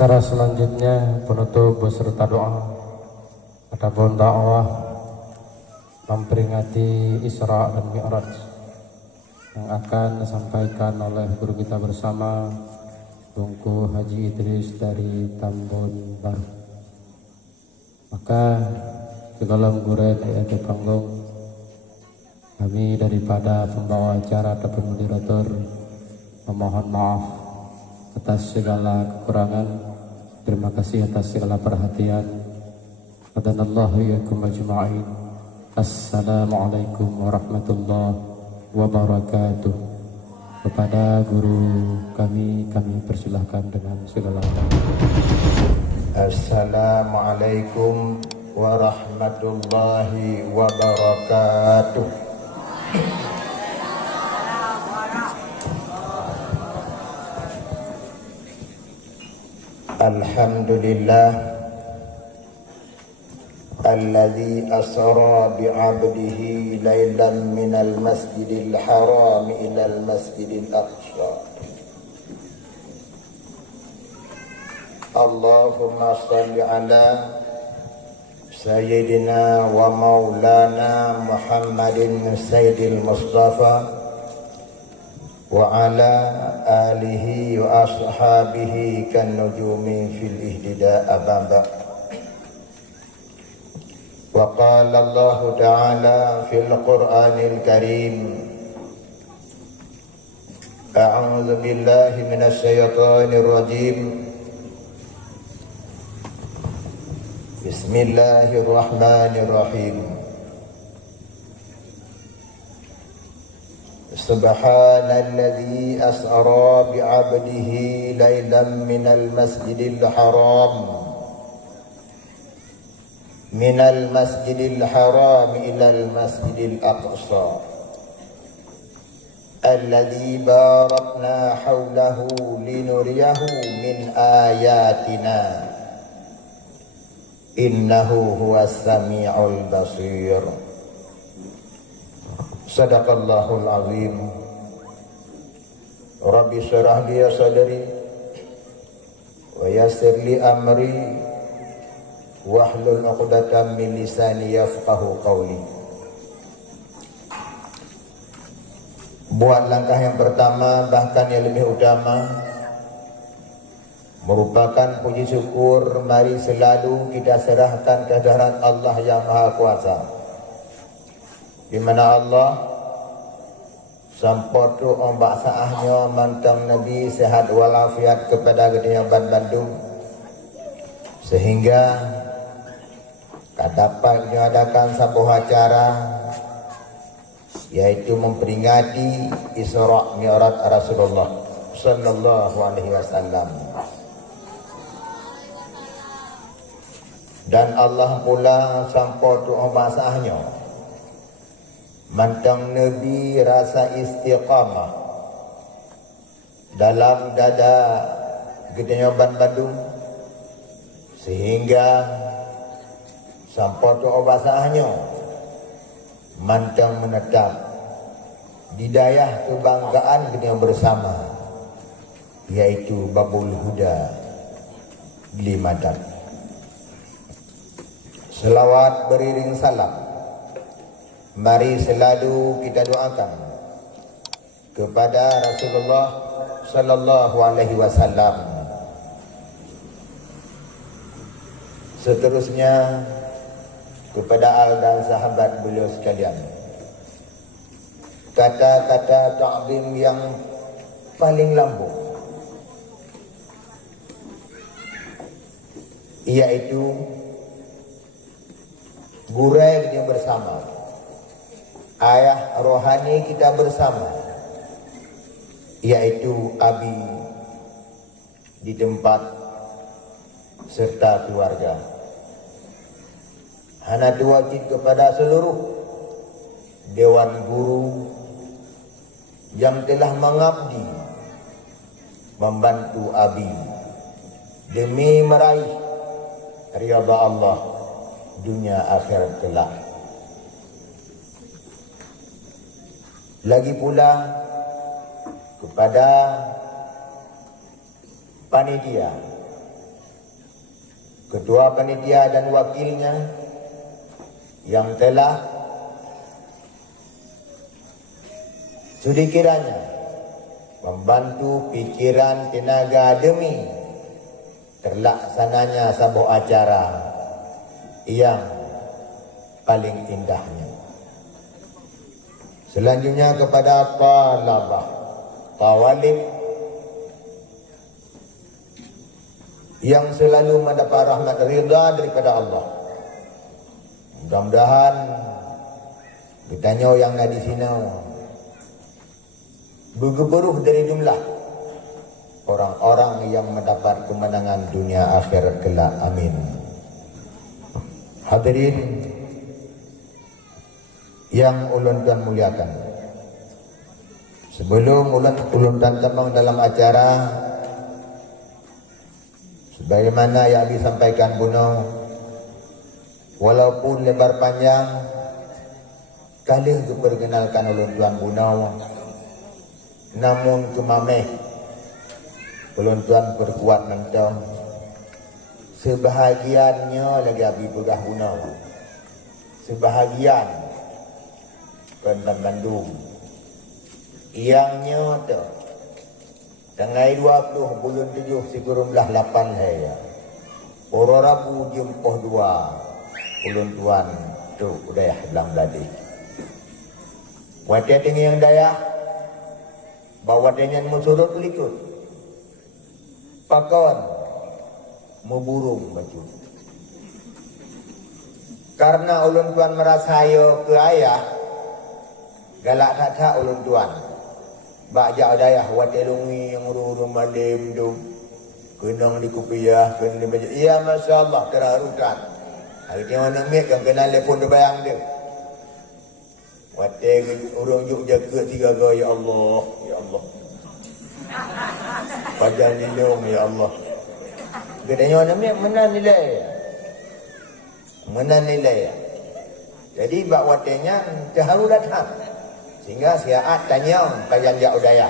Cara selanjutnya penutup beserta doa. Adapun dakwah memperingati Isra dan Mi'raj yang akan disampaikan oleh guru kita bersama Tungku Haji Idris dari Tambun Baru. Maka segala guren yaitu panggung kami daripada pembawa acara ataupun moderator memohon maaf atas segala kekurangan. Terima kasih atas segala perhatian. Qadanallahu iyyakum ajma'in. Assalamualaikum warahmatullahi wabarakatuh. Kepada guru kami persilahkan dengan segala. Assalamualaikum warahmatullahi wabarakatuh. Alhamdulillah alladzi asra bi'abdihi lailan minal masjidil haram ilal masjidil aqsa. Allahumma salli ala sayyidina wa maulana Muhammadin sayyidil Mustafa wa ala alihi wa ashabihi kan nujumi fil ihdida ababa. Wa qala Allah ta'ala fil Qur'anil Karim, a'udzu billahi minasy syaithanir rajim. Bismillahirrahmanirrahim. Subhanalladzi asra bi'abdihi lailan minal masjidil haram ilal masjidil aqsa alladzi barakna hawlahu linuriyahu min ayatina innahu huwas sami'ul basir. Sadaqallahul azim. Rabbi syrah li sadri wa yassir li amri wahlul 'uqdatam min lisani yafqahu qawli. Buat langkah yang pertama, bahkan yang lebih utama, merupakan puji syukur. Mari selalu kita serahkan kehadirat Allah yang Maha Kuasa, di mana Allah sampotu ombak saahnya mantang Nabi sehat walafiat kepada gedenya Bandung, sehingga dapat mengadakan sebuah acara yaitu memperingati Isra Mi'raj Rasulullah sallallahu alaihi wasallam. Dan Allah pula sampotu ombak saahnya mantang Nabi rasa istiqamah dalam dada gedenya Bandung, sehingga sampai tu bahasanya mantang menetap di dayah kebanggaan gedenya bersama, yaitu Babul Huda di Madang. Selawat beriring salam, mari selalu kita doakan kepada Rasulullah sallallahu alaihi wasallam. Seterusnya kepada al dan sahabat beliau sekalian. Kata-kata ta'zim yang paling lambung, yaitu gurai kita bersama, ayah rohani kita bersama, yaitu abi di tempat serta keluarga. Hana diwajib kepada seluruh dewan guru yang telah mengabdi membantu abi demi meraih ridha Allah dunia akhirat kelak. Lagi pula kepada panitia ketua panitia dan wakilnya yang telah sudi kiranya membantu pikiran tenaga demi terlaksananya sebuah acara yang paling indahnya. Selanjutnya kepada talabah, tawalib yang selalu mendapat rahmat ridha daripada Allah. Mudah-mudahan ditanya yang ada di sini bergeburuh dari jumlah orang-orang yang mendapat kemenangan dunia akhirat kelak. Amin. Hadirin yang ulun tuan muliakan, sebelum ulun dan tembang dalam acara, sebagaimana yang disampaikan Buno, walaupun lebar panjang, kali diperkenalkan ulun tuan Buno, namun kemameh ulun tuan berkuat mentong, sebahagiannya lagi abi begah Buno, sebahagian Bandar Bandung iangnya tu tanggal 20 bulan 7 sigurumlah 8 haya Oro Rabu jempoh 2 ulun tuan tu udayah belang beladi wadah tinggi yang daya bawa dengan musurut likut pakon muburung baju karena ulun tuan merasa ayo ke ayah galak kata ulun tuan bak dayah watelungi yang uru malim tu kenang di kupiah kena baca iya masyaallah terarukan hari dia mana mek yang kenal telefon dia bayang dia watel urang juk jaga 3 ga ya Allah padahal lindung ya Allah gedanya mana mek menan nilai jadi bak watelnya terharu datang sehingga siaat tanya kajian dia udaya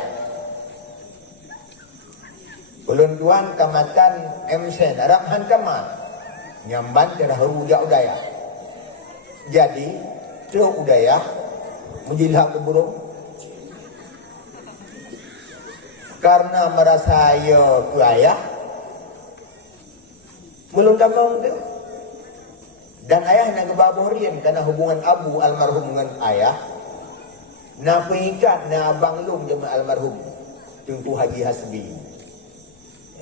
ulun tuan kamatan MC Arab Hankamat nyamban terharu dia udaya jadi tu udaya menjilat ke burung karena merasa ayo ke ayah belum tamang tu dan ayah nak kebabohrian karena hubungan abu almarhum dengan ayah na pengikat na abang lum jemaah almarhum Tunku Haji Hasbi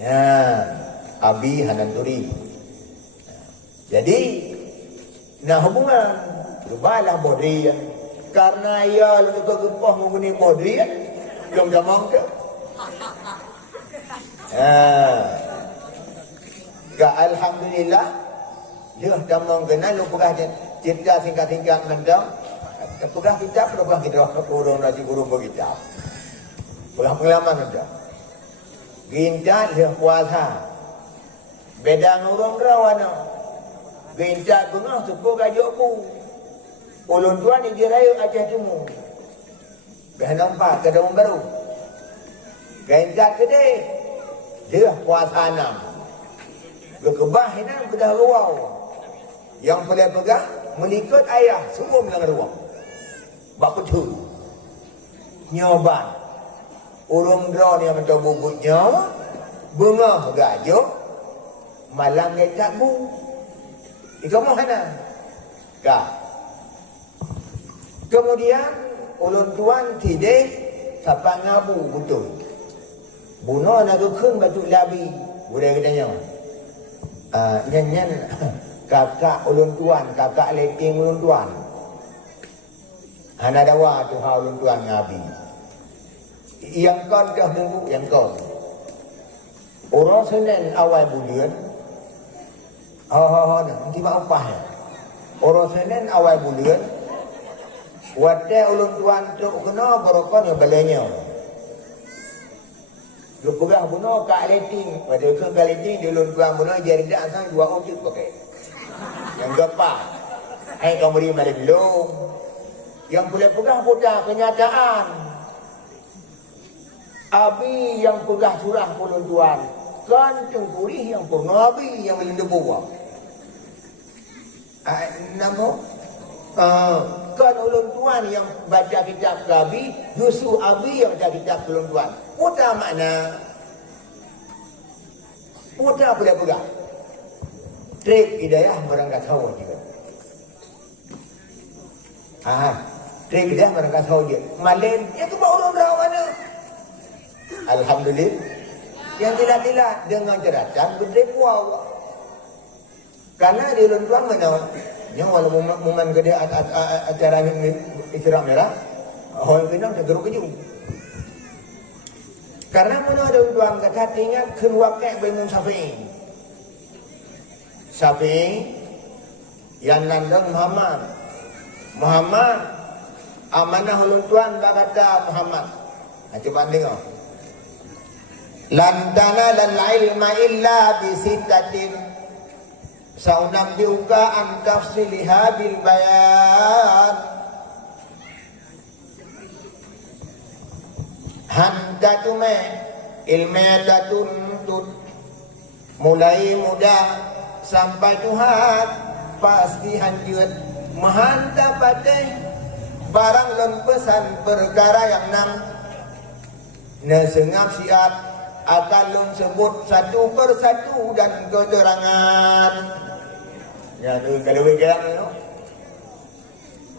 ya Abi Hananturi jadi na hubungan berbalah bodrian karena ia lebih kegepah mengenai bodrian belum jamang ke alhamdulillah dia jamang kenal lu pegah cerita singkat-singkat mendam pegah kitab, pegah kita urung nasi urung berkitab. Pegah pengalaman sudah. Gincat dia puasa. Beda urung rawana. Gincat guna suku gajokku. Ulun tuan ni dirayu acah temu. Dah nampak ke daun baru. Gincat gede. Dia puasa 6. Gekebah ini kedah ruau. Yang boleh pegah menikut ayah semua bilang ruang. Bak betul nyoban urung drone yang mencoba bubutnya bunga gajo malang ngetak bu ikamu hana kah kemudian ulun tuan tidak sapa ngabu betul buno nak keun batu labi boleh katanya nyanyian kakak ulun tuan kakak leting ulun tuan Hana dawa tu haulun tuan ngabi. Yang kon dah nunggu yang kon. Orang Senin awal bulan. Nanti mak upah ya. Orang Senin awal bulan. Wadah ulun tuan tu kena berokon yang balanya. Lu pegah buno kak leting. Pada ke kak leting di ulun tuan buno jadi dak sang 2 ujung pakai. Yang gepah. Hai kau beri malam belum. Yang boleh pegah budak kenyataan. Abi yang pegah surah ulun tuan kan cengkuri yang purnabi yang melindungi buah. Nama kan ulun tuan yang baca kitab Abi, justru Abi yang baca kitab ulun tuan. Putar makna, putar pula. Trik hidayah merangkat tahu juga. Trik hidayah merangkat tahu dia. Malin, itu baru orang rawat mana? Alhamdulillah. Yang tidak dengan ceratan berdek wow. Karena di ulun tuan menawar. Walau momen gede acara Isra Merah, orang Pinang tergeruk keju. Karena mana ada tuan kata tinggal keluar kayak Imam Syafi'i yang nandang Muhammad amanah ulun tuan berkata Muhammad. Coba dengar. Lan tanalal ilma illa bisittatin saunabbiuka an tafsiliha bil bayan. Handatume ilmiatatun tut mulai muda sampai Tuhan pasti hanjut mahanta pateh barang lon pesan perkara yang enam nesengap siat akan lon sebut satu persatu dan keterangan. Ya tu kalau begitu no.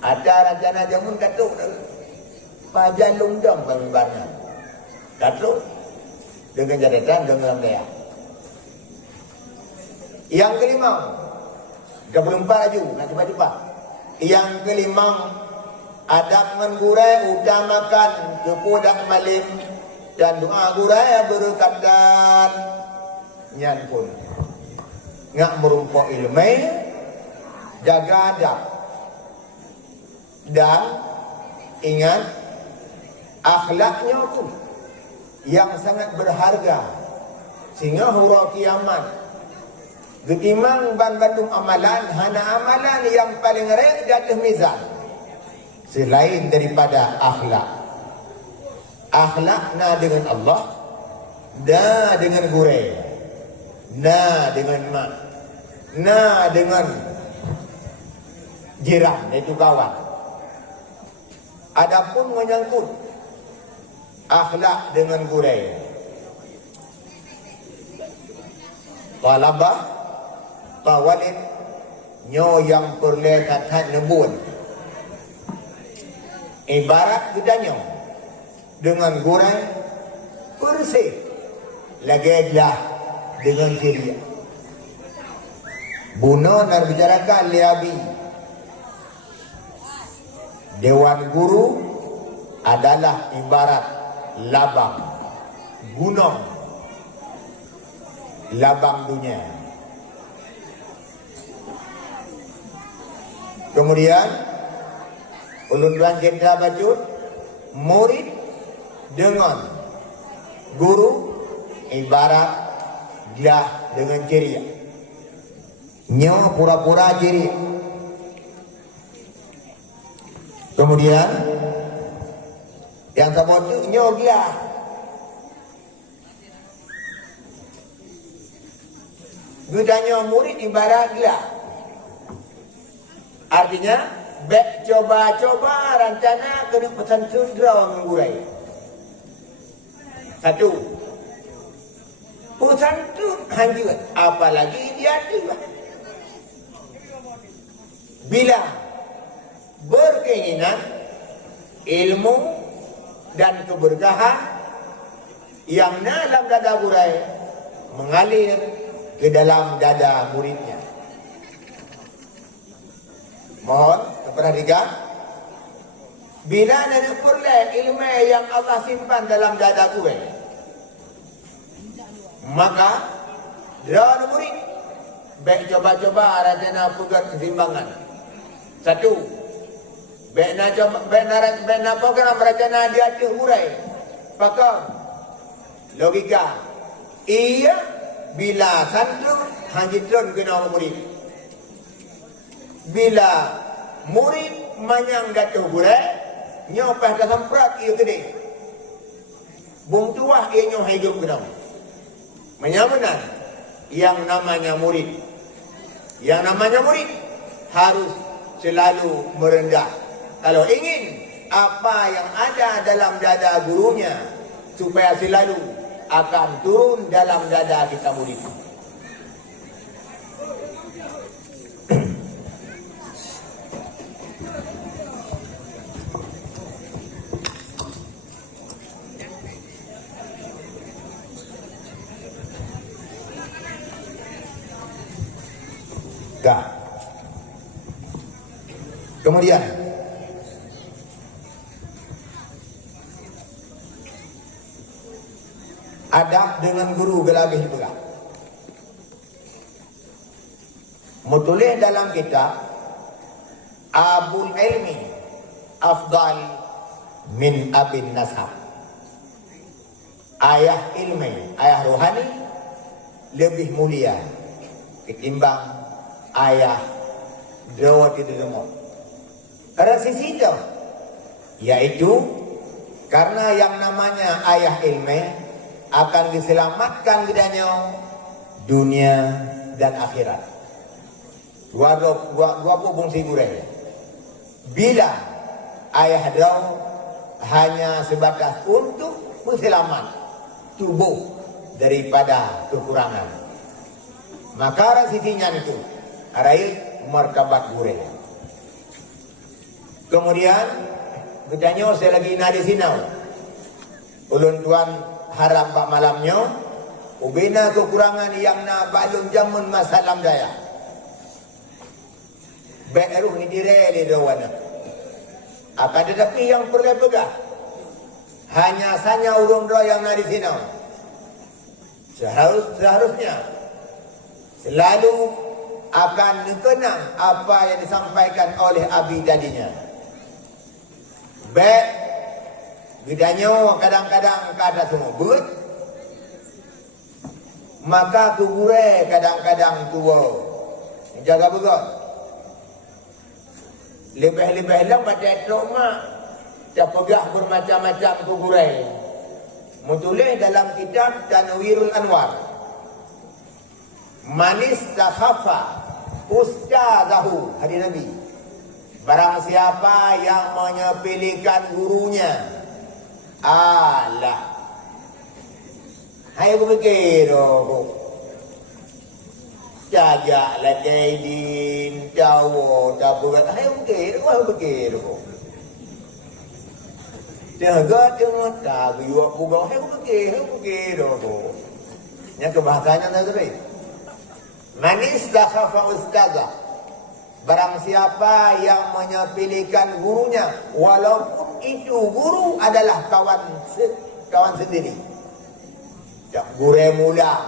Ada rencana jamun katuk pajan lundang banyak. Katuk dengan jadatan dengan daya. Yang kelima 24 laju nak cepat-cepat. Yang kelima adab mengurai utamakan kepada malim dan doa gurai berkat dan nyan pun ngak merumpok ilmu jaga adab dan ingat akhlaknya tu yang sangat berharga sehingga huruf kiamat getimang bandung amalan hana amalan yang paling rendah di atas mizan selain daripada akhlak na dengan Allah, na dengan gure, na dengan mak, na dengan jiran, itu kawan. Adapun menyangkut akhlak dengan gure, talabah, tawalid, nyo yang perlekatan nebun, ibarat gedanya dengan goreng bersih lagailah dengan ceria. Buno nak bicarakan liabi dewan guru adalah ibarat labang gunung labang dunia. Kemudian ulun tuan jenderal bajut murid dengan guru ibarat dia dengan ceria. Nyo pura-pura ceria. Kemudian yang sama tu nyo dia. Gudanya murid ibarat dia. Artinya baik coba-coba rencana kena pesan sudra mengurai. Satu, pesan tu hanjut, apalagi dia tu. Bila berkeinginan ilmu dan keberkahan yang dalam dada gurai mengalir ke dalam dada muridnya. Mohon perhatikan. Bila nak peroleh ilmu yang Allah simpan dalam dada gue, maka dia murid baik coba-coba rencana pegat kesimbangan. Satu, baik nak program rencana dia terurai. Pakam logika. Ia bila santun hanjitron kena murid. Bila murid manyang gatuh gurai, nyopah dah semprat ia gede. Bung tuah ia nyoh hidup kenam. menyamanan yang namanya murid. Yang namanya murid harus selalu merendah. Kalau ingin apa yang ada dalam dada gurunya supaya selalu akan turun dalam dada kita murid. Kemudian adab dengan guru gelabih juga. Menulis dalam kitab Abul Ilmi afdal min abin nasab. Ayah ilmi, ayah rohani lebih mulia ketimbang ayah dawat itu semua. Karena sisi itu, yaitu karena yang namanya ayah ilmu akan diselamatkan gedanya dunia dan akhirat. Dua fungsi gurih. Bila ayah dau hanya sebatas untuk selamat tubuh daripada kekurangan, maka sisinya itu arai martabat gurih. Kemudian bertanya saya lagi di sini. Ulun tuan harap pak malamnya ubina kekurangan yang na balum jamun masalam daya. Beruh ni dire di dawana. Akan tetapi yang perlu pegah hanya saja ulun roh yang na di sini. Seharusnya selalu akan dikenang apa yang disampaikan oleh Abi tadinya. Baik, bedanya kadang-kadang kada semua but, maka kubure kadang-kadang tua. Jaga betul. Lebih-lebih lah pada trauma, terpegah bermacam-macam kubure. Menulis dalam kitab Tanwirul Anwar. Manis takhafa ustazahu, hadis Nabi. Barang siapa yang menyepelekan gurunya, alah, hai aku fikir aku jaga lah kaidin jauh tak buat, hai aku fikir aku jaga tak buat buat, hai aku fikir aku yang kebahasanya tak terus. Manis dakhafa ustazah, barang siapa yang menyepelekan gurunya, walaupun itu guru adalah kawan sendiri. Tak gure mula,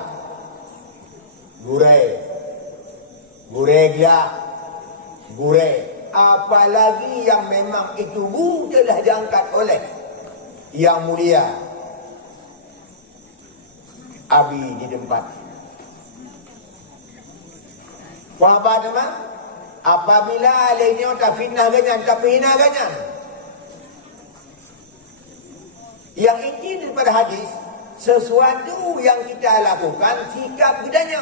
gure gelap, gure. Apalagi yang memang itu guru telah diangkat oleh yang mulia Abi di tempat. Wahab teman, apabila lainnya tak fitnah ganyan, tak hina ganyan. Yang ini daripada hadis, sesuatu yang kita lakukan, sikap gedanya,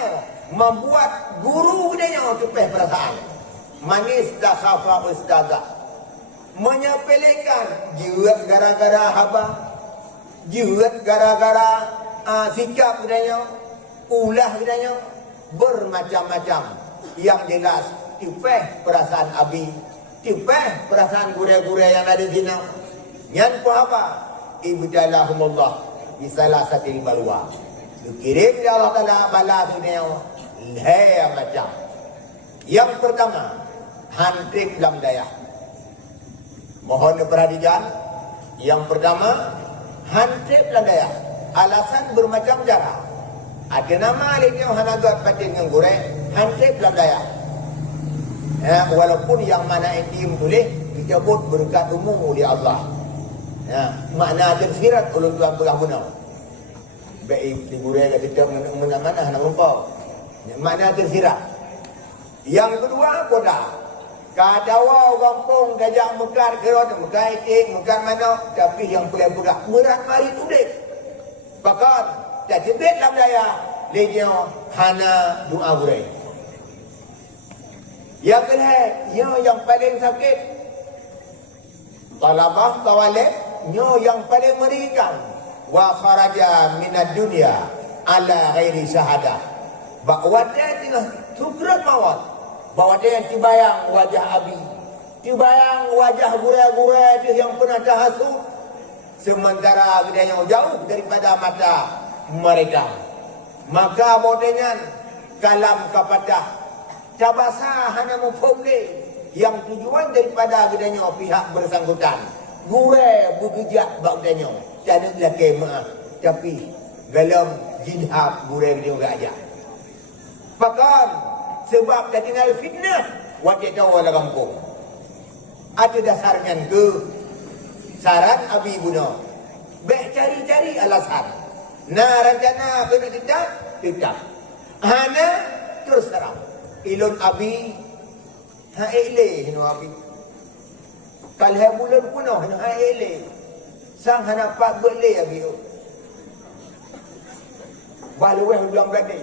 membuat guru gedanya tupeh perasaan. Manis takhafa ustazah, menyepelekan jiwat gara-gara haba, jiwat gara-gara sikap gedanya, ulah gedanya, bermacam-macam. Yang jelas tupeh perasaan Abi, tupeh perasaan gure-gure yang ada di sini. Yang apa? Ibtalahumullah bisalah satil balwa. Dikirim dia Allah Taala bala dunia leh macam. Yang pertama, hantrik dalam daya. Mohon perhatian. Yang pertama, hantrik dalam daya. Alasan bermacam cara. Ada nama lainnya hanagat patin ngure, hantrik dalam daya. Walaupun yang mana intim tulis disebut berkat umum oleh Allah. Makna tersirat ulun tuan pegah guna. Baik digure kita mana-mana hana lupa. Makna tersirat. Yang kedua koda. Kadawa kampung dajak mekar kerot, mekar itik, mekar mana, tapi yang boleh pegah berat mari tulis. Bahkan tak jebet dalam daya lejeo hana doa burai. Yang kedua, yang paling sakit talabah tawalib, yang paling meringan wa kharaja minad dunya ala ghairi syahadah. Bahawa dia tengah sukrat mawat, bahawa dia tibayang wajah abi, tibayang wajah gurai-gurai dia yang pernah tahasud, sementara dia yang jauh daripada mata mereka. Maka bodenya kalam kepada tabasa hana mufumli yang tujuan daripada gedanya pihak bersangkutan. Gure bergejak bagdanya. Tiada lelaki maaf. Tapi galam jinhab gure dia juga aja. Bahkan sebab dah tinggal fitnah wajib tahu dalam kampung. Ada dasarnya ke saran abi buno. Baik cari-cari alasan. Nah rencana kena tetap. Hana terus terang. Ilon abi haile hino abi kalha bulan puno hino haile sang hana pak bele abi balu weh bilang berade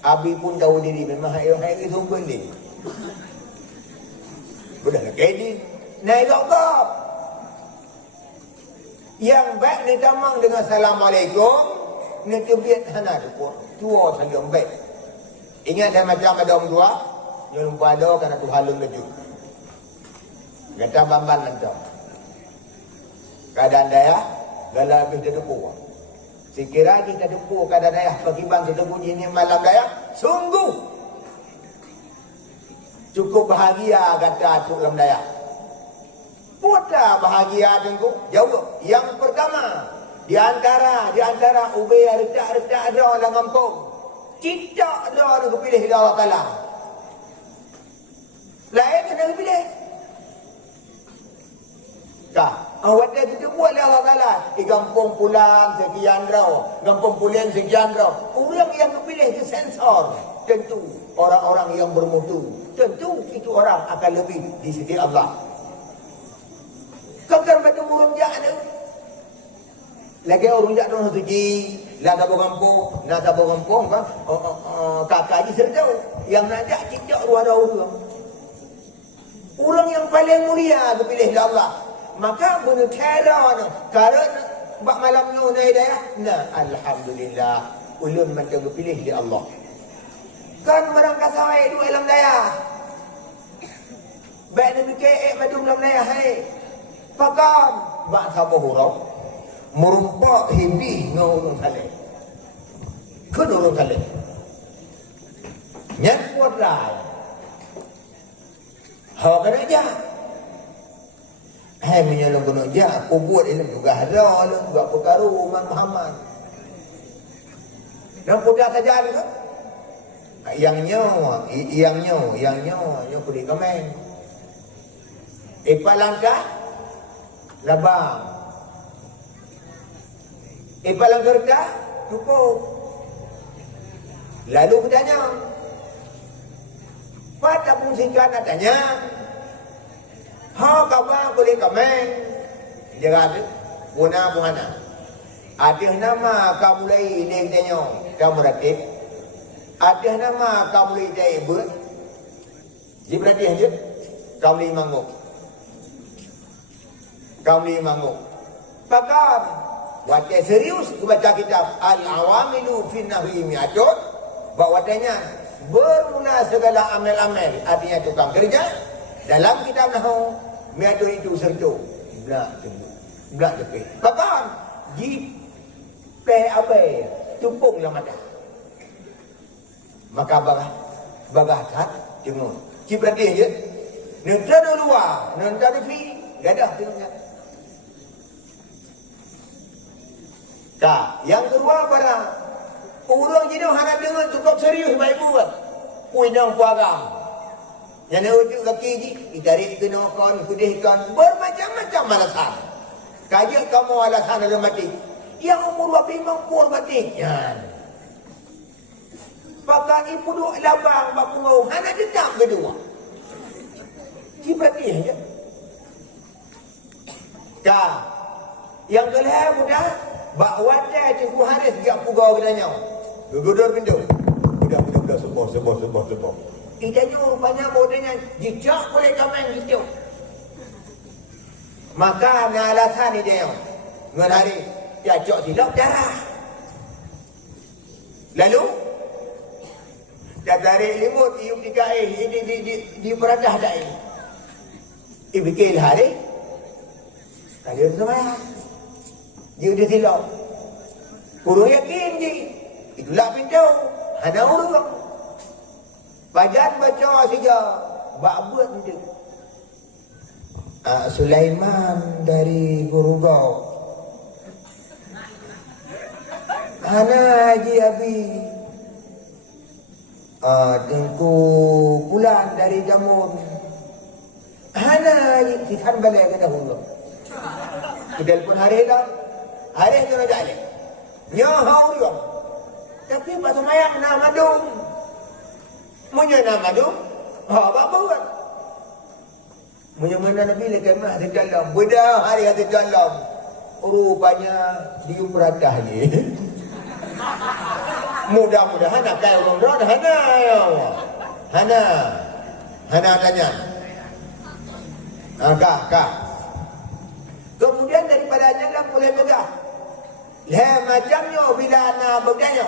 abi pun tahu diri memang haile itu bele sudah kedi naik gop yang baik ni tamang dengan assalamualaikum ni kebiat hana tu tua sangat baik. Ingat dah macam ada orang tua, yang lupa ada kerana tu halung leju. Kata bambal nanti. Keadaan daya, gala habis dia depu. Sekira kita depu keadaan daya, bagi bang kita bunyi ni malam daya, sungguh cukup bahagia kata Atuk Lam Daya. Putra bahagia tengku, jauh. Yang pertama, di antara ubay retak-retak ada orang kampung. Tidak ada orang pilih oleh Allah Ta'ala. Lain kena pilih. Kah? Awak dia kita buat oleh Allah Ta'ala. Di kampung pulang sekian rau. Kampung pulang sekian rau. Orang yang pilih itu sensor. Tentu orang-orang yang bermutu. Tentu itu orang akan lebih di sisi Allah. Kakar batu burung jak ni. Lagi orang jak tu suci. Lah tak berkampung, nak tak berkampung kan? Kakak je serta yang nak jak cicak luar orang. Orang yang paling mulia tu pilih Allah. Maka bunuh kera tu. Kerana bak malam ni naik daya. Nah, alhamdulillah. Ulun macam pilih di Allah. Kan barang kasawai dua dalam daya. Baik ni ke madum dalam daya hai. Pakam bak sabar hurau. Merumpak hindi dengan orang salih. Kena orang salih. Yang kuat rai. Hak kena aja. Hai menyalong kena aja. Aku buat ilmu juga ada. Buat perkara Umat Muhammad. Dan pudah saja kan? Yang kulit kameng. Ipat langkah. Labang. Palang kerja, cukup. Lalu bertanya, pada fungsikan adanya, kabar boleh komen. Dia kata, guna buhana. Ada nama kamu mulai ini tanya, kamu ratib. Ada nama kamu mulai jaya buat. Dia berarti aja, kamu mulai manguk. Kamu mulai manguk. Pakar. Wajah serius baca kitab Al-Awamilu fi Nahwi Mi'atun. Bahawa wadahnya bermula segala amal-amal. Artinya tukang kerja. Dalam kitab Nahwu Mi'atun itu serta Belak tepik. Bahkan apa tumpunglah mata. Maka bagah tak cuma ciprati je. Nanti luar, nanti fi gadah tengok. Yang kedua barang orang jenis hana dengar cukup serius baik buat punyang puagam yang ujuk kaki ni ditarik kenakan kudihkan bermacam-macam alasan kajak kamu alasan ada mati yang umur 25 pun mati pakai ibu duk labang bak pungau hana dendam kedua ciprati aja yang kelihatan mudah bak wadah cikgu Haris jak pugau kedanya. Gugur pintu. Budak sebuah. Idanya rupanya modenya jejak boleh kamang gitu. Maka na alasan dia yang menari jajak silap darah. Lalu dah dari limut iup tiga ini di beradah dah ini. Bikin hari kali itu semua. Dia udah silap. Kurang yakin je. Itulah pintu. Hana urut. Badan baca saja. Buat pintu. Sulaiman dari Gurugau. Hana Haji Abi. Tengku Pulan dari Jamun. Hana Haji Sihan balai kena hulu. Telefon hari dah. Hari tu nak jadi. Nyahaw dia. Tapi pas semayang nak madum. Munya nak madum. Apa buat? Munya mana Nabi lekat mah di dalam. Bedah hari di dalam. Rupanya dia beradah ni. Mudah-mudahan nak kaya orang dah. Hana ya Allah. Hana tanya. Kak. Kemudian daripadanya lah boleh megah. Macamnya bila nak bergaya.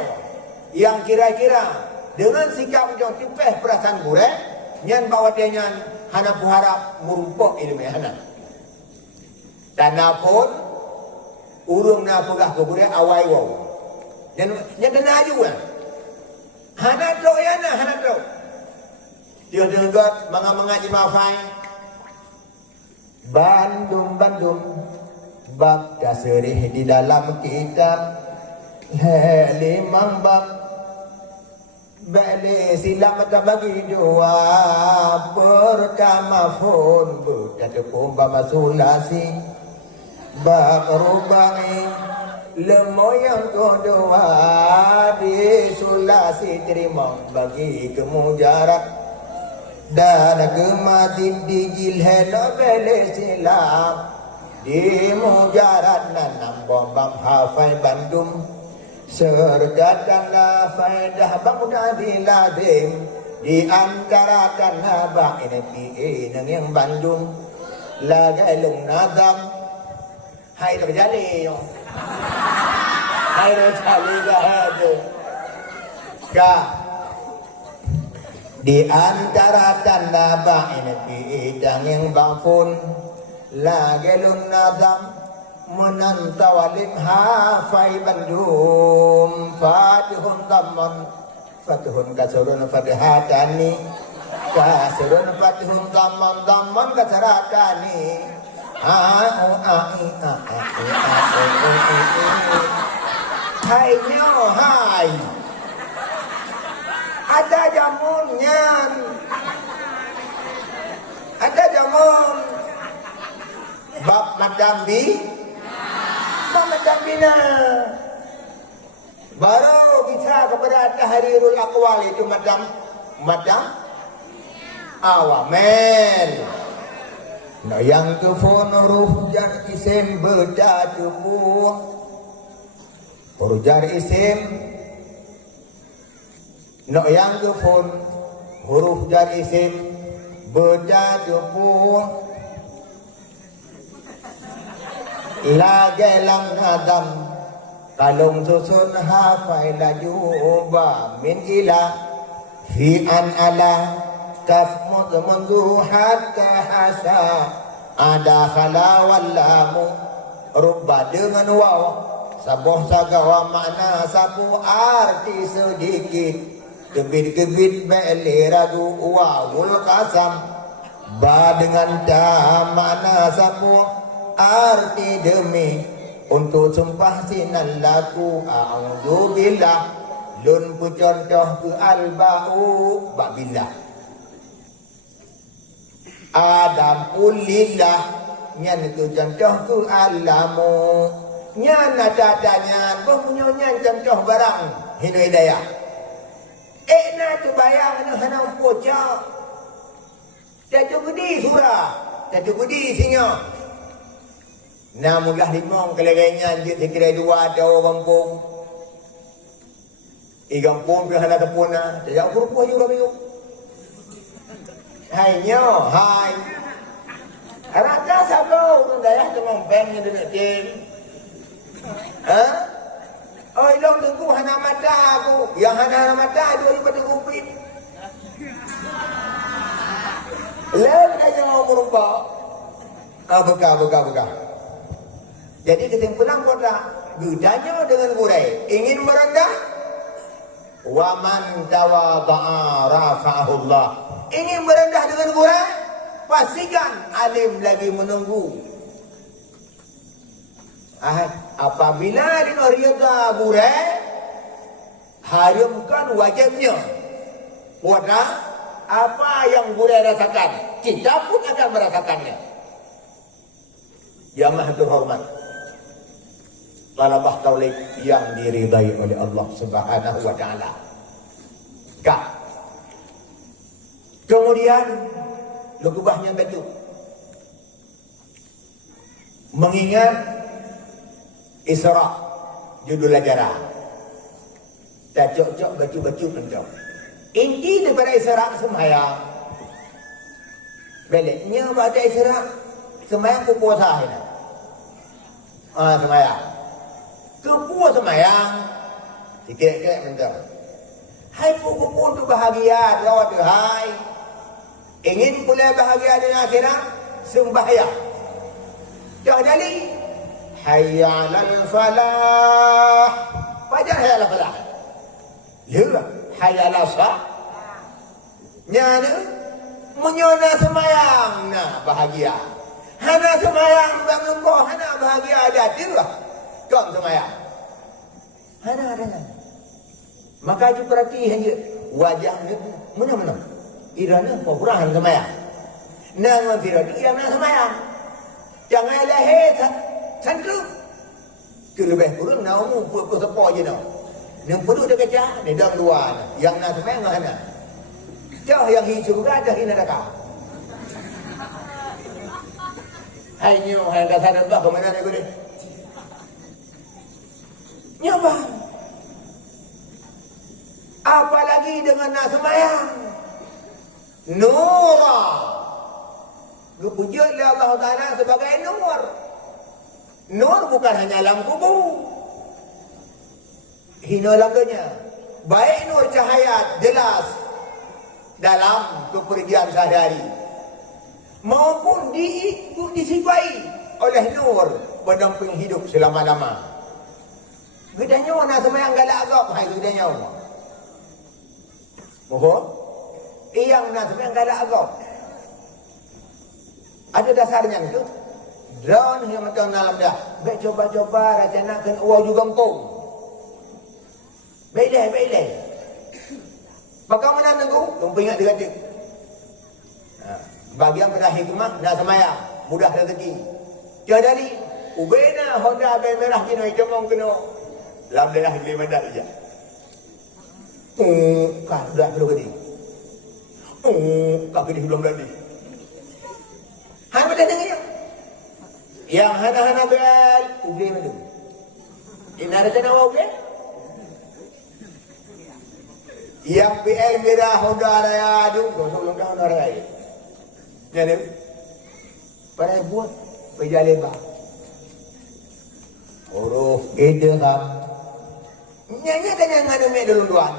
Yang kira-kira dengan sikap yang tipeh perasaan kurek. Nyan bawa dia nyan. Hana puharap merumpuk ilmu hana. Tanah pun. Urung nak pegah ke kurek awai wow. Dan kena juga. Hana trok ya na. Hana trok. Dia dengar mengaji mafai. Bandung bab dasrih di dalam kitab limang bab balik silam bagi dua pertama pun berkata bab sulasi bab rubai lemo yang kedua di sulasi terima bagi kemujarat dan kematin di jilhan balik silam di mujarat nanam bombam hafai Bandung serta tanah faedah bangunan di lazim di antara tanah bak ini yang Bandung lagai nazam hai terjadi hai terjadi dah di antara tanah bak ini yang bangun lagelun nazam menantawalim hafai Bandung fatihun damman fatihun kasurun fatihatani kasurun fatihun damman kasaratani hai nyo hai ada jamunnya ada jamun bab madambi madambina baru kita kepada tahrirul aqwal itu madam awamen no yang kefon ruh jar isim beda tubuh huruf jar isim no yang kefon huruf jar isim beda tubuh lagelang nadam kalung susun hafai laju uba min ila fi an ala kaf mundu hatta hasa ada khala wallamu rubba dengan waw sabuh sagawa makna sabu arti sedikit kebit-kebit beli ragu wawul kasam ba dengan ta makna sabu arti demi untuk sumpah sinan laku a'udzubillah lun contoh ke alba'u babillah adam ulillah nyan ke contoh ke alamu nyan adanya punya nyan contoh barang hina hidayah na tu bayang na hana poja jatuh gede surah jatuh gede singa. Namulah limong keleganya dia dikira dua ada orang kampung. Igang pun pihana tepuna. Dia aku juga bingung. Hai nyo, hai. Raka sabo urang dayah tengompeng ni denek tim. Ha? Oh, ilong tengku hana mata aku. Yang hana mata dua ibu kupit. Lalu dia mau merubah. Buka. Jadi kesimpulan kota gudanya dengan gurai ingin merendah. Waman tawadha'a rafa'ahullah. Ingin merendah dengan gurai, pastikan alim lagi menunggu. Apabila dinoriaga gurai, haramkan wajibnya. Pada apa yang gurai rasakan, kita pun akan merasakannya. Yang maha terhormat, talabah tauhid yang diridai oleh Allah Subhanahu wa taala. Kemudian lugubahnya betul. Mengingat Isra judul ajaran. Tak cok-cok baju-baju menjauh. Inti daripada Isra sembahyang. Beliknya pada Isra sembahyang puasa ini. Sembahyang. Kepuas sembahyang. Sikit-sikit menjauh. Hai pupu tu bahagia rawat hai. Ingin pula bahagia dengan akhirat, sembahyang. Dah jadi hayya 'alal falah. Fajar hayya 'alal falah. Ya, hayya 'alal salah. Nyana menyona sembahyang nah bahagia. Hana sembahyang bangun kau hana bahagia ada tilah. Kau sembahyang. Hana ada. Maka ju perhati hanya wajah ni mana-mana. Irana perahan sembahyang. Nang firati yang nak sembahyang. Jangan lahir santru. Tu lebih kurang nak umur sepo je nak. Yang perlu dia kacau, ni dalam luar. Yang nak sembahyang mana? Jauh yang hijau kan, jauh yang neraka. Hai nyo, hai kata nampak ke mana ni? Nyoba. Apalagi dengan nak sembahyang. Nura. Dipuja oleh Allah Ta'ala sebagai nur. Nur bukan hanya lampu kubur. Hina laganya. Baik nur cahaya jelas dalam kepergian sehari-hari. Maupun disifai oleh nur berdamping hidup selama-lama. Gedanya nak sembahyang galak agak. Hai gedanya. Mohon. Yang nak sembahyang galak agak. Ada dasarnya itu. Drone yang macam dalam dah. Baik coba-coba racanakan uang juga engkau. Baik. Bagaimana nengku? Tumpah ingat dia kata. Bagian pada hikmah nak sembahyang. Mudah rezeki. Tiada ni. Ubena Honda abang merah kena. Cemong kena. Lam dah beli mandat saja. Kak dah perlu ke ni. Kak kedih belum berani. Hai pada dengannya. Yang hana-hana bel. Ubi mana? Ini ada kena ubi? Yang PL merah Honda raya aduk. Tolong dah Honda raya. Jadi, pada buat perjalanan lebar. Huruf idgham. Nyanyi kan yang ada mek dalam tuan.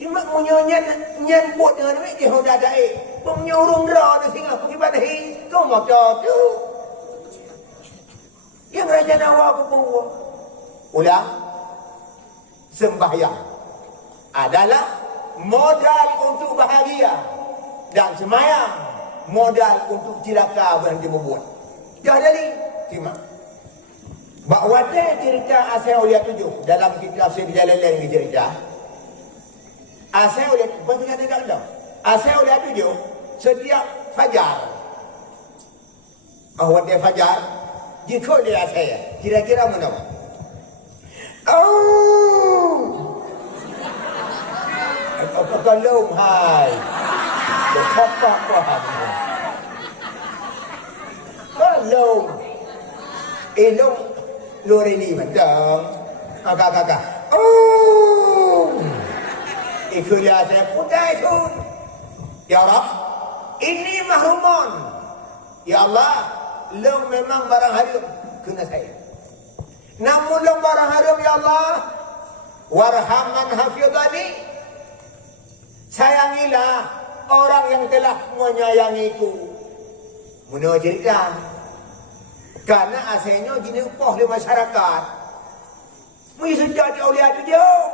Imak munyonya nyan buat dengan mek dia Honda dae. Penyurung dra di singa pergi badahi. Kau mau tu. Yang raja nawa aku buat. Ulang. Sembahyang adalah modal untuk bahagia. Dan sembahyang modal untuk cilaka yang dia membuat. Jadi, terima. Bakwata cerita Asal Ulia 7 dalam kitab Syekh Jalaluddin ini cerita. Asal Ulia, pasti kata tak tahu. Asal Ulia 7 setiap fajar. Waktu fajar, jika dia saya, kira-kira mana? Kalau hai. Berkata Tuhan. Kalau ilmu luar ini macam kakak. Ikulah saya putai tun. Ya Rab, ini mahrumun. Ya Allah, lo memang barang haram kena saya. Namun lo barang haram ya Allah, warhaman hafidhani. Sayangilah orang yang telah menyayangiku. Menurut cerita, karena asalnya jenis upah di masyarakat. Mui sejak di awliya tu jauh.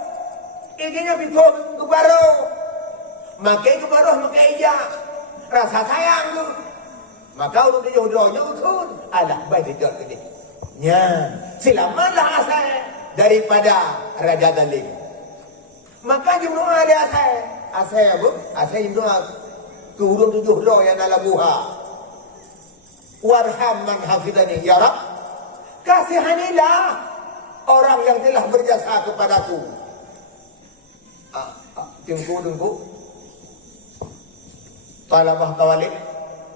Izinnya pikul kebaruh. Makai kebaruh, makai ijak. Rasa sayang tu. Maka untuk jodohnya utun. Alah, baik sejak ke dia. Ya, selamatlah asal daripada Raja Zalim. Maka jumlah dia asal. Asal apa? Asal jumlah kurung 7 yang dalam buha. Warham man hafidhani. Ya Rab, kasihanilah orang yang telah berjasa kepadaku. Tunggu. Talabah kawalik.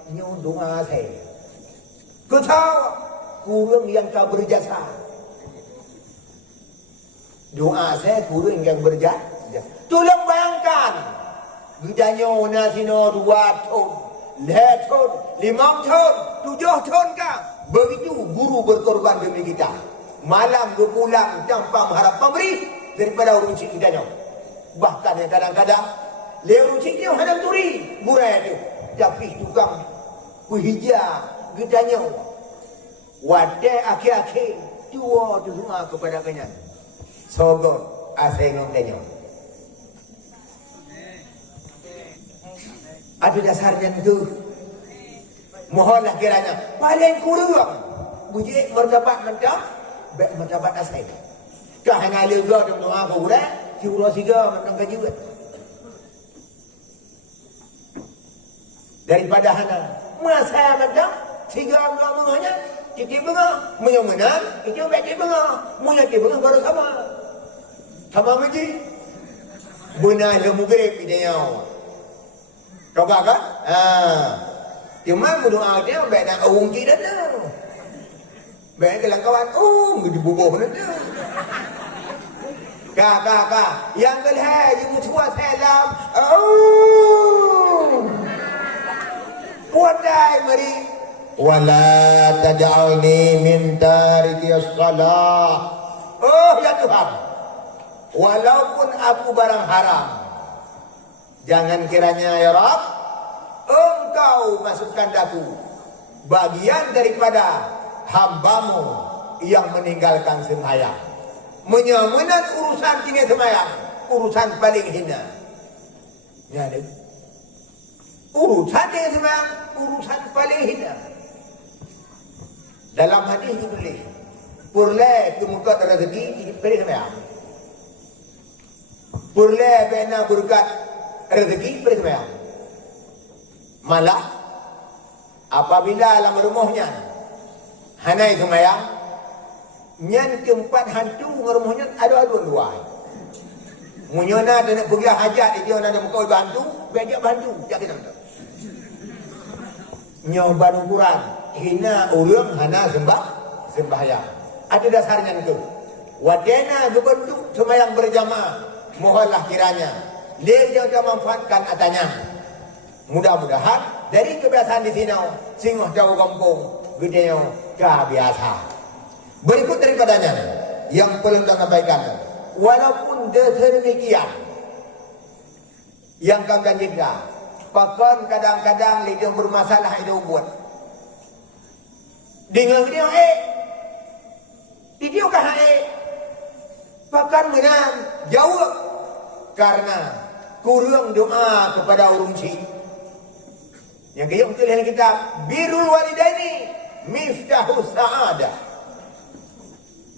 Ini doa saya. Kau tahu kurang yang kau berjasa. Doa saya kurang yang berjasa. Tolong bayangkan. Gidanya nasino 2 tahun, 4 tahun, 5 tahun, 7 tahun kah? Begitu guru berkorban demi kita. Malam berpulang tanpa mengharap pemberi daripada urun cik gidanya. Bahkan yang kadang-kadang lewat ciknya hadang turi burai tu. Tapi tukang kuhija gidanya. Wadai akhir-akhir tua tu semua kepada kenyan. Sogor asai ngomdanya. Ada dasarnya tu. Mohonlah kiranya paling kurang bujik martabat mentah, baik martabat asai. Kahana lega dalam doa burai, curah siga mentang kaji. Daripada hana masa mentang siga mengamanya, kita bengah, menyomenan, kita baik bengah, munyaki bengah baru sama. Sama maji. Benar le mugrib dia. Kau kan? Cuma berdoa dia baik nak urung cik dah tu. Baik kalau kawan, di bubuh dah tu. Kak. Yang kelihatan je mutua salam. Kuatai mari. Wala tad'alni min tariki as-salah. Oh ya Tuhan. Walaupun aku barang haram, jangan kiranya ya Rabb, Engkau masukkan aku bagian daripada hambamu yang meninggalkan sembahyang. Menyamakan urusan tinggal sembahyang, urusan paling hina. Ya, urusan tinggal sembahyang, urusan paling hina. Dalam hadis ditulis, purle kemuka rezeki paling sembahyang. Purle bena berkat rezeki paling sembahyang. Malah apabila dalam rumahnya hanai sembahyang, nyan keempat hantu rumahnya ada dua. Munyona ada nak pergi hajat dia nak muka bantu, biar bantu, jak kita tak. Nyoba ukuran hina urang hana sembahyang. Ada dasarnya itu. Wadena gebentuk sembahyang berjamaah, mohonlah kiranya dia jangan manfaatkan atanya. Mudah-mudahan dari kebiasaan di sini, singoh jauh kampung, gedenya kebiasa. Berikut daripadanya, yang perlu kita sampaikan, walaupun demikian, yang kau janjikan, bahkan kadang-kadang lidah bermasalah itu buat. Dengan dia, dia kah bahkan menang jauh karena kurang doa kepada urung cik. Yang kaya untuk dalam kitab Birrul Walidaini Miftahus Sa'adah.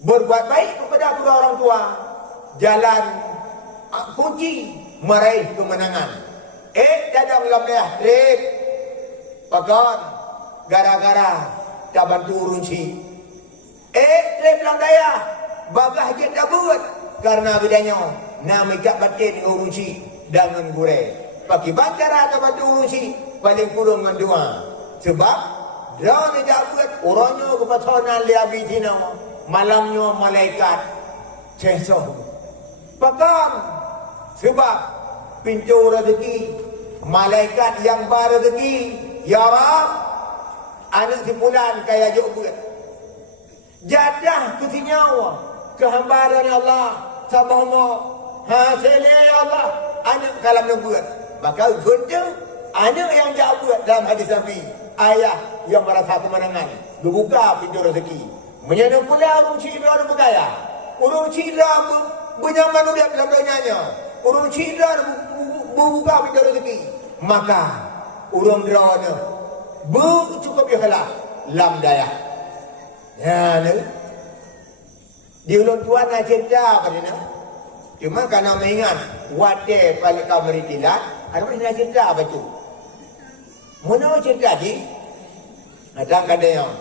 Berbuat baik kepada kedua orang tua, jalan kunci meraih kemenangan. Dadang lamdah trip pagar gara-gara tak bantu urun si. Trip lamdaya bagah je tak buat karena bedanya nama ikat batin urun si dengan gure. Pakai bantara tak bantu urun si paling kurang dengan doa. Sebab dia tidak buat orangnya kepasanan liabi tina malamnya malaikat cesoh. Bahkan sebab pintu rezeki, malaikat yang berzeki, ya Rab, anak si fulan kaya jubut. Jadah ke si nyawa, kehambaran Allah, sabahmu, hasilnya ya Allah, anak kalam nebut. Maka guna anak yang jabut dalam hadis Nabi, ayah yang merasa kemenangan, dibuka pintu rezeki. Menyana pula urung cina dan bergaya. Urung cina benyaman udah dalam dunianya. Urung cina berbuka pintu rezeki. Maka urung derana bercukup ikhlas lam daya. Ya, ni. Di ulun tuan nak cerita pada ni. Cuma kerana mengingat wadah paling kau meritilat, ada pun nak cerita apa tu? Mana cerita di? Ada kada yang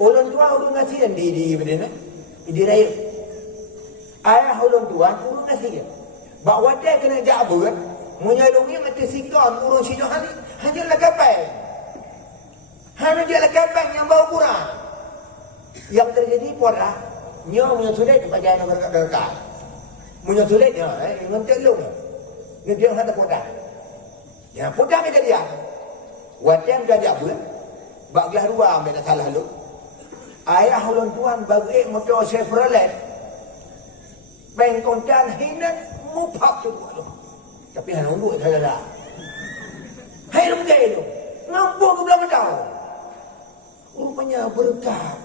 ulun tua ulun nasihan di mana? Di raya. Ayah ulun tua ulun nasihan. Bahawa dia kena jabut, menyalungi mati sikon urun sino hanya lah kapal. Hanya dia lah kapal yang bawa kurang. Yang terjadi pada nyo menyusulit kepada anak berkat. Menyusulit dia, ingat telung. Ni dia ada podang. Ya, podang itu dia. Wadah dia jabut. Baglah dua ambil salah lu. Ayah ulun tuan bagi motor Chevrolet. Bengkontan hinan mupak tu lu. Tapi hanya unduk saja dah. Hai lu gay lu. Ngampur ke belakang tahu. Rupanya berkat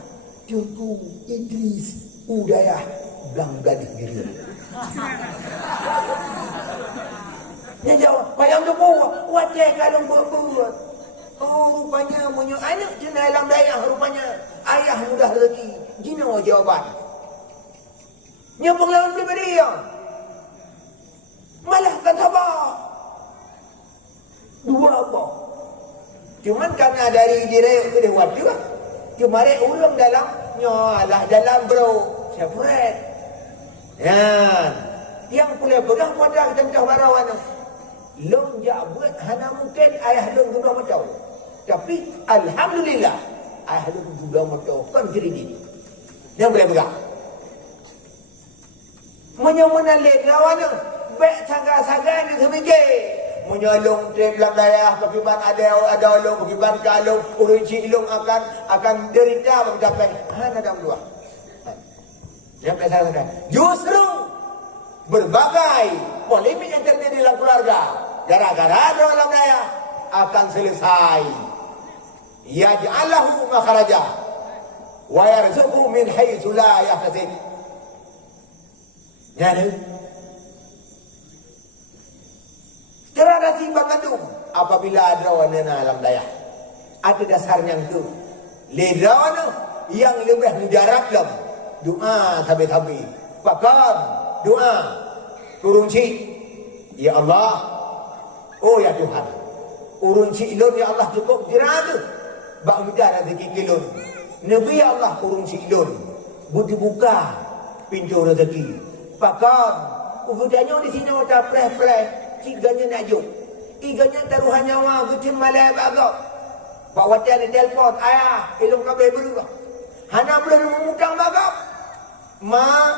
Tunku Idris Udayah Bang gadis diri. Dia jawab, bayang tu bawa. Wadah kalau buat. Oh, rupanya punya anak jenis alam daya, rupanya ayah mudah rezeki. Gino jawaban. Nyambung lawan daripada dia. Malah kan sabar. Dua apa? Cuman karena dari diri ke dia waktu lah. Kemarin ulang dalam, nyalah dalam bro. Separate. Ya. Yang boleh pegang pada kita barawan. Long jabut, hana mungkin ayah long juga macam. Tapi alhamdulillah ayah long juga macam kan diri diri. Yang boleh pegang. Menyamana lek lawan baik sangga-sangga ni semikir. Menyolong trip belak daya, kekiban ada long, kekiban kalong, urun cilong akan derita mencapai hana dalam dua. Yang boleh sangga. Justru berbagai polemik yang terjadi dalam keluarga gara-gara dalam daya akan selesai. Yaj'alahu makhraja wa yarzuqhu min haitsu la yahtasib. Yani terada timbang itu apabila ada wanita dalam daya ada dasarnya itu ledawana yang lebih mujarab dalam doa habis-habis pakar doa urunci ya Allah, oh ya Tuhan, urunci ilun ya Allah cukup jirada bak mudah rezeki ilun nabi ya Allah urunci ilun budi buka pintu rezeki pakar ubudanya di sini ada preh-preh tiganya nak juk tiganya taruhan nyawa gutim malai bagak pak wati ada telefon ayah ilun kabeh berubah hana boleh mengutang bagak mak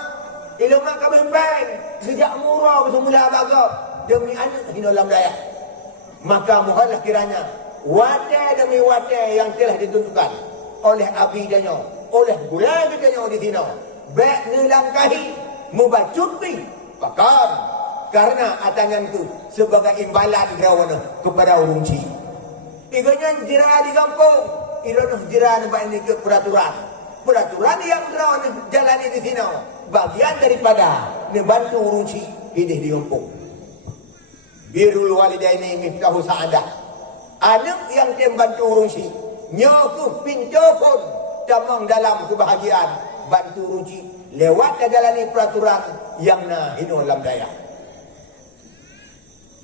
ilmu mak kabeh bank sejak murah bersemula bagak demi anak hina dalam daya. Maka mohonlah kiranya wadah demi wadah yang telah ditentukan oleh abidanya, oleh bulan kitanya di sini baik nelangkahi membacuti pakar karena atangan itu sebagai imbalan rawana kepada urunci. Iganya jira di kampung, irana jira nampak ini ke peraturan yang rawana jalani di sini bagian daripada membantu urunci hidup di kampung. Birrul walidaini miftahu sa'adah. Anak yang dia bantu urunci nyaku pintu pun damang dalam kebahagiaan bantu urunci lewat jalani peraturan yang hinu dalam daya.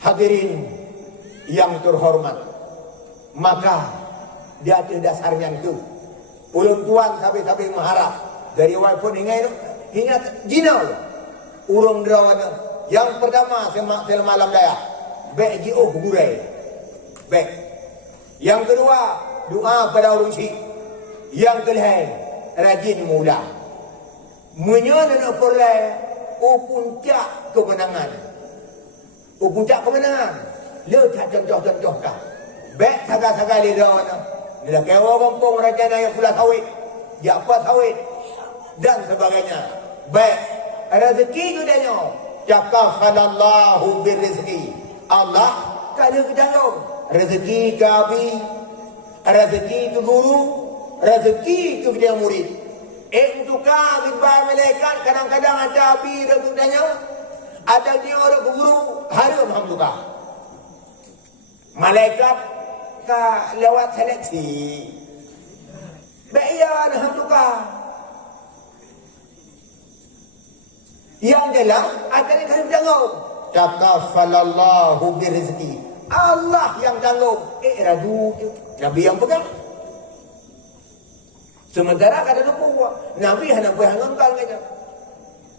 Hadirin yang terhormat, maka di atas dasarnya itu ulun tuan sampai mengharap dari walaupun hingga jinau urung derawana yang pertama selama malam daya baik jiuh gurai baik yang kedua doa pada urunci yang kelihai rajin mula menyonan perlai puncak kemenangan puncak kebenaran. Lihat contoh-contoh kah. Baik saga-saga dia mana. Dia kewa kampung rajana yang pula sawit. Ya apa sawit. Dan sebagainya. Baik. Rezeki kudanya. Yakafalallahu birrizki. Allah tak ada ketanggung. Rezeki ke abi. Rezeki ke guru. Rezeki ke dia murid. Tukar ribuan malaikat. Kadang-kadang ada abi dan kudanya. Ada dia orang ke guru. Harum ham tukar. Malaikat lewat seleksi. Bayar ham tukar. Yang dalam ada yang kena tanggung. Takafalallahu birizki. Allah yang tanggung. Radu tu. Nabi yang pegang. Sementara kata lupa buat. Nabi hanya berhangangkan kata.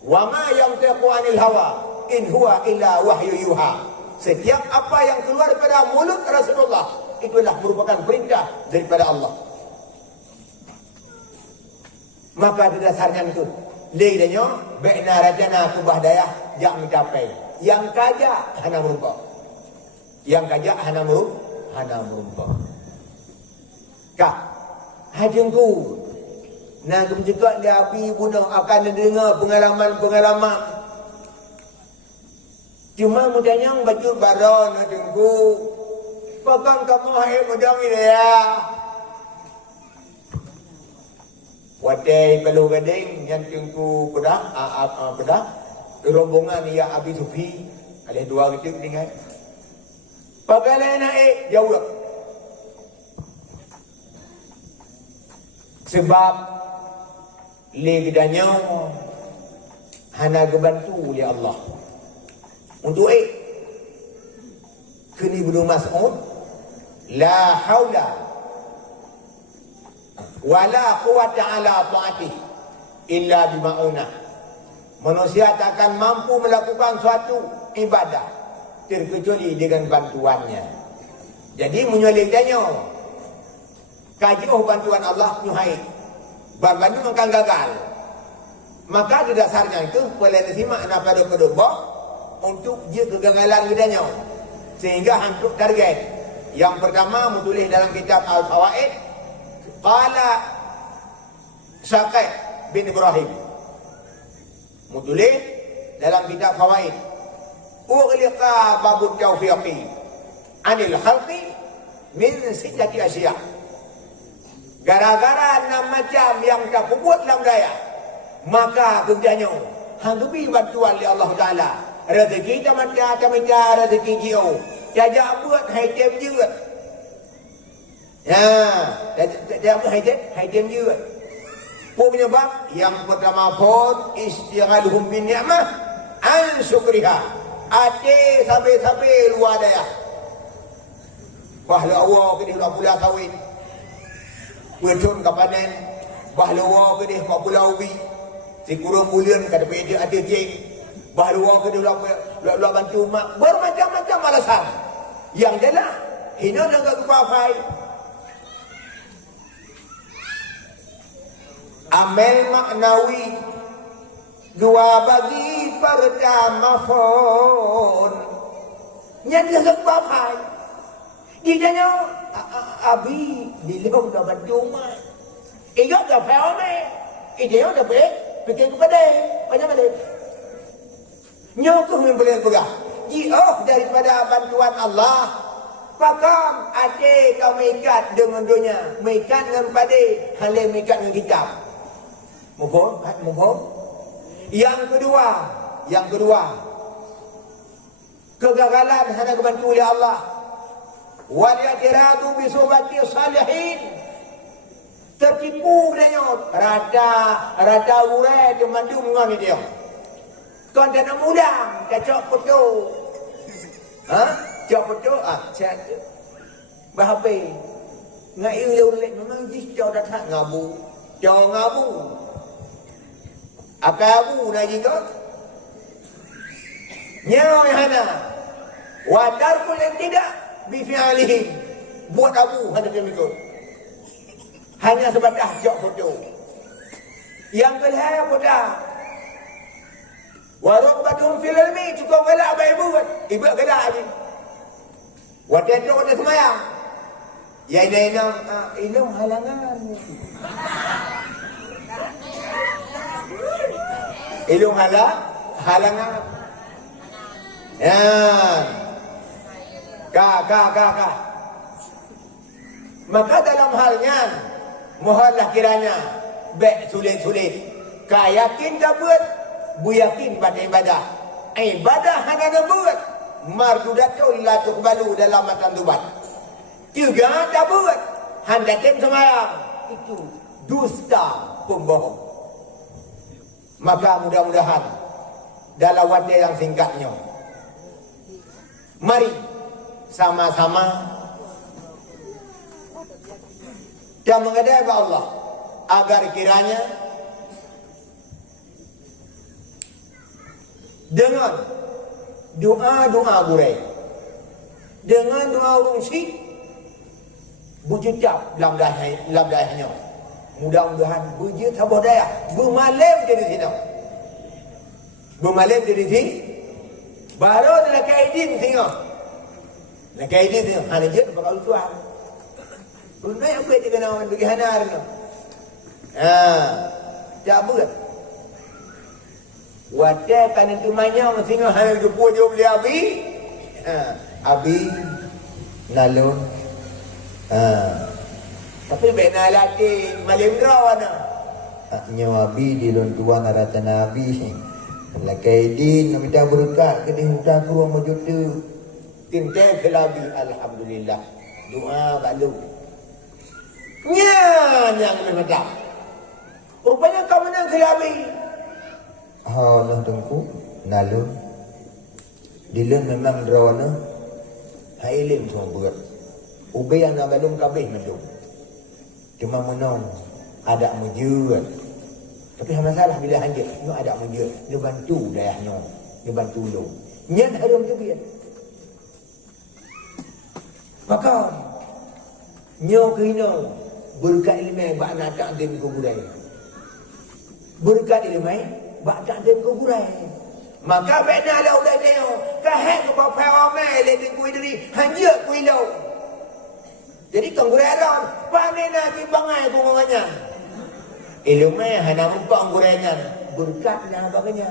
Wa ma yantiqu anil hawa. In huwa illa wahyu yuha. Setiap apa yang keluar daripada mulut Rasulullah. Itulah merupakan perintah daripada Allah. Maka di dasarnya itu. Lidahnya, Ba'na rajana kubah dayah, jak mencapai. Yang kajak, hana merumpah. Yang kajak, hana merumpah. Kak, hajungku. Nah, juga dia api bunuh akan dengar pengalaman-pengalaman. Cuma mudahnya baju baron hajungku. Pakan kamu hai mudang ini ya. Wadai Belu Gading yang tunggu pedah rombongan ya Abi Sufi ada dua gitu dengan pagalan naik jauh lah. Sebab legdanya hana gebantu oleh Allah untuk kini Ibnu Mas'ud la haula wala quwwata ala ta'atih illa bima'unah. Manusia tak akan mampu melakukan suatu ibadah terkecuali dengan bantuannya. Jadi menyualikannya kaji bantuan Allah nyuhai berbantu akan gagal. Maka di dasarnya itu boleh disimak pada kedua untuk dia kegagalan gedanya sehingga hantuk target. Yang pertama menulis dalam kitab Al-Fawaid. Qala Syaqai bin Ibrahim menulis dalam kitab Fawaid. Ughliqa babut taufiqi anil khalqi min sittati asya. Gara-gara 6 macam yang tak buat dalam daya, maka kerjanya hanggupi bantuan oleh Allah Taala. Rezeki kita macam rezeki jio. Jajak buat hai tem juga. Ya, dia apa hai tem juga. Penyebab yang pertama pun istighaluhum bin ni'mah an syukriha. Ate sampai luar daya. Bahla Allah ke dia pula sawit. Betul ke panen. Bahla Allah ke dia pula ubi. Si kurang bulan kata dia ada jeng. Bahla Allah ke dia bantu mak. Bermacam-macam alasan. Yang jelas hina dan tak kepafai. Amel maknawi dua bagi pertama phone nyata kepafai. Dia abi dilong dah bantu mak. Ingat dah faham dia dah fikir kepada banyak balik. Nyokuh yang boleh pegah. Jauh daripada bantuan Allah. Pakam ada kau mengikat dengan dunia. Mengikat dengan pada halal mengikat dengan kitab. Mufhum? Yang kedua. Kegagalan hanya dibantu oleh Allah. Wal i'tiradu bi subati salihin. Tertipu dia rata urai dia mandu mengon dia. Kon tak nak mudang, tak cok foto. Cok foto chat. Berhape. Ngai yêu lek memang jis cok dah ngabu. Cok ngabu. Akabu na jika. Nyaw hana. Wa tarkul tidak bi fi'alihim. Buat abu hanya dia ikut. Hanya sebatas cok foto. Yang kedua apa dah? Wa raqbatuhum fil ilmi, cukup galak baik buat. Ibu galak lagi. Waktu itu waktu semayang. Ya ini halangan. Ilmu halangan. Ya. Ka. Maka dalam halnya mohonlah kiranya baik sulit-sulit. Ka yakin tak buat, bu yakin pada ibadah. Ibadah hanya nak buat. Mardudatul la tuqbalu dalam matan tubat. Tiga tak buat. Handatin semayang. Itu dusta pembohong. Maka mudah-mudahan dalam waktu yang singkatnya, mari sama-sama dan menghadap Allah agar kiranya dengan doa-doa gurai, dengan doa rungsi, bujucap dalam dayahnya. Mudah-mudahan bujut sabah daya bermalam jadi sini. Bermalam jadi sini. Baru adalah kaidin tengok. Nak kaidin tengok. Hanya je bakal tuan. Bunai apa yang kena orang bagi hanar ni. Tak buat. Wadah kan itu manyang tengok hanya jumpa dia beli abi. Abi nalun. Tapi bena lagi malim rawana. Nyawabi di lon tuan arata nabi. Lakaidin minta berkat kedih mudah kurang wujud tu. Tinta kelabi alhamdulillah. Doa balu. Yang memang. Rupanya kau menang kelabi. Allah tengku nalun. Dilun memang rawana. Hailim semua berat. Ubay yang nak balung kabeh mendung. Cuma menang ada mujud. Tapi masalah bila hanjir, no ada mujud, dia bantu dayahnya, dia bantu lu. Nyan harum tu biar. Maka nyo kena berkat ilmu bak nak takdim kuburai. Berkat ilmu bak takdim kuburai. Maka bena la udah dia, kahek ke bapa ramai le di kuih diri, hanjir kuih lau. Jadi kanggurai ron, panen lagi bangai bunganya. Ilmu hana muka anggurainya, berkatlah bagainya.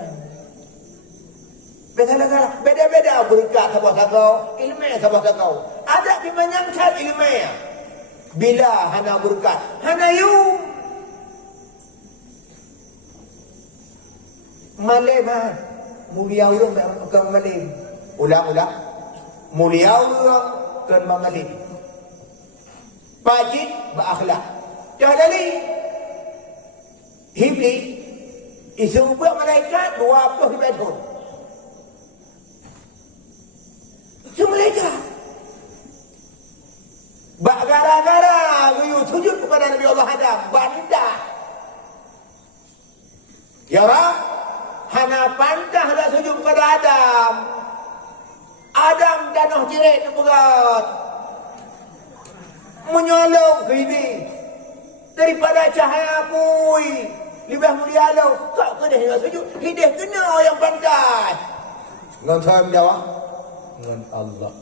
Beda-beda berkat sabah-sabah, ilmu sabah-sabah. Ada di menyangkat ilmu. Bila hana berkat, hana you. Malim mulia urang bukan malim. Ulang-ulang. Mulia urang bukan malim. Pajit berakhlak. Dah dari Iblis isu buat malaikat 20 tahun. Itu malaikat. Bak gara-gara you sujud kepada Nabi Allah Adam, bandah. Ya Rab, hana pantah dah sujud kepada Adam. Adam danoh jerit berat. Menyolong ke ini daripada cahaya pui lebih mulia lau tak kena hingga sujud hidih kena yang pandai dengan saya menjawab dengan Allah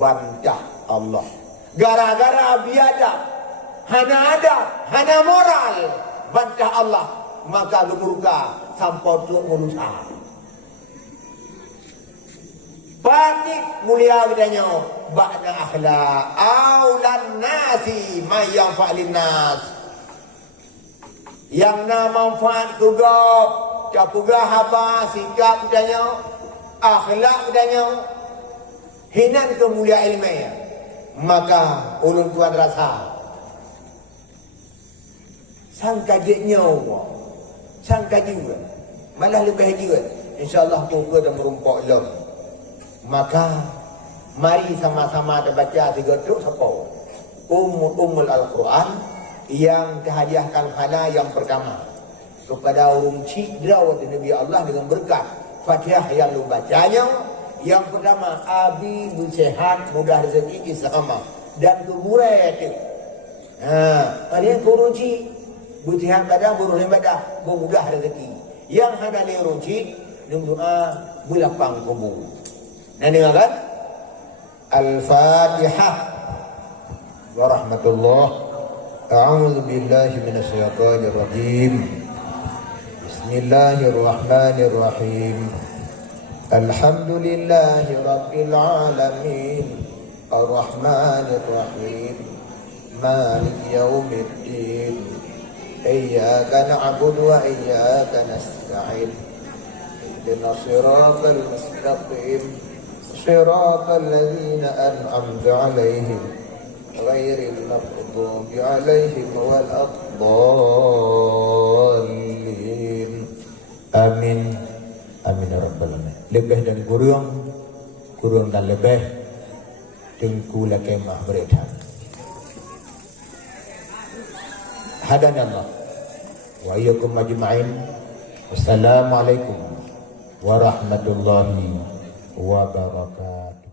bantah Allah gara-gara biadab hana moral bantah Allah maka gemurka sampai tu merusak batik mulia bedanya ba'da akhlak aulan nasi ma yanfa'lin nas yang na manfaat juga capuga haba sikap bedanya akhlak bedanya hinan ke mulia ilmu maka ulun tuan rasa sangka jeknya sangka juga malah lebih juga insyaallah tunggu dan merumpak lom maka mari sama-sama baca 3 truk siapa Ummul Al-Quran yang dihadiahkan hala yang pertama kepada orang cidra waktu Nabi Allah dengan berkat Fatihah yang lu bacanya yang pertama abi bersehat mudah rezeki sama dan kemurai itu ada yang kurunci bersihat badan buruh ibadah mudah rezeki Yang hana le runci nung doa bulapang kubu. Nah dengarkan Al-Fatihah. Wa rahmatullah. A'udzu billahi minasyaitonir rajim. Bismillahirrahmanirrahim. Alhamdulillahi rabbil alamin. Ar-Rahmanir Rahim. Malik yaumiddin. Iyyaka na'budu wa iyyaka nasta'in. Ihdinas siratal mustaqim. Siratal ladzina an'amta 'alaihim ghairil maghdubi 'alaihim waladdallin. Amin. Amin ya rabbal alamin. Lebih dan kurung dan lebih tengku la kemah beredham. Hadani Allah wa iyyakum ajma'in. Wassalamualaikum warahmatullahi wabarakatuh.